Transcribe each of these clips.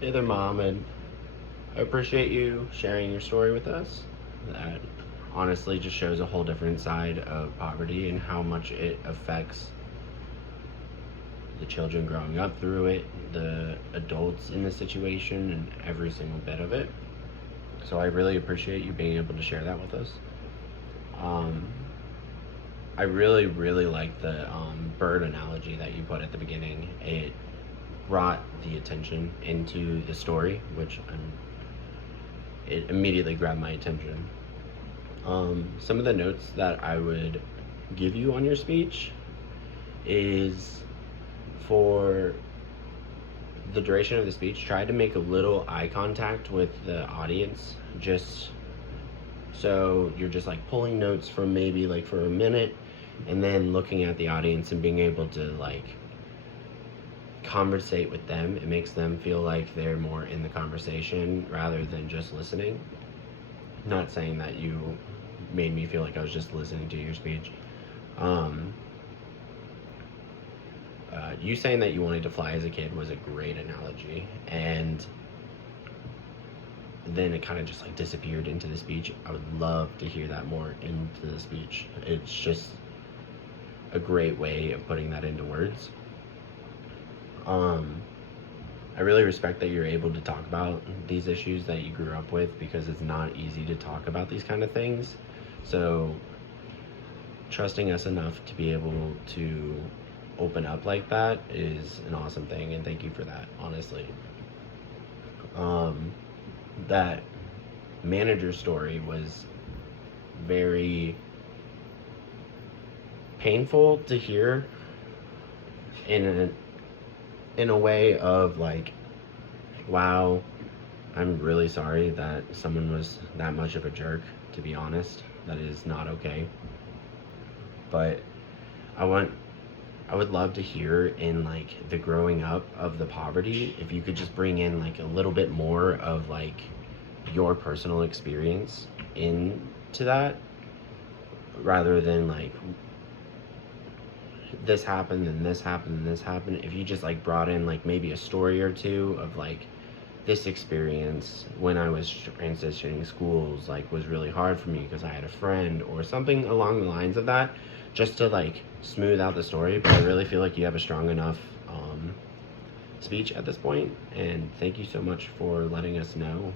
Hey there, Mohamed. I appreciate you sharing your story with us. That honestly just shows a whole different side of poverty and how much it affects the children growing up through it, the adults in the situation, and every single bit of it. So I really appreciate you being able to share that with us. Um, I really, really like the bird analogy that you put at the beginning. It brought the attention into the story, it immediately grabbed my attention. Some of the notes that I would give you on your speech is for the duration of the speech, try to make a little eye contact with the audience, just so you're just like pulling notes from maybe like for a minute and then looking at the audience and being able to like conversate with them. It makes them feel like they're more in the conversation rather than just listening. Not saying that you made me feel like I was just listening to your speech. Um, you saying that you wanted to fly as a kid was a great analogy, and then it kind of just like disappeared into the speech. I would love to hear that more into the speech. It's just a great way of putting that into words. Um, I really respect that you're able to talk about these issues that you grew up with because it's not easy to talk about these kind of things. So, trusting us enough to be able to open up like that is an awesome thing, and thank you for that, honestly. Um, that manager story was very painful to hear in a way of like, wow, I'm really sorry that someone was that much of a jerk, to be honest. That is not okay. But I want I would love to hear in like the growing up of the poverty, if you could just bring in like a little bit more of like your personal experience into that rather than like this happened and this happened and this happened. If you just like brought in like maybe a story or two of like this experience when I was transitioning schools like was really hard for me because I had a friend or something along the lines of that, just to like smooth out the story. But I really feel like you have a strong enough speech at this point, and thank you so much for letting us know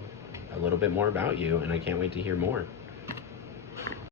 a little bit more about you, and I can't wait to hear more.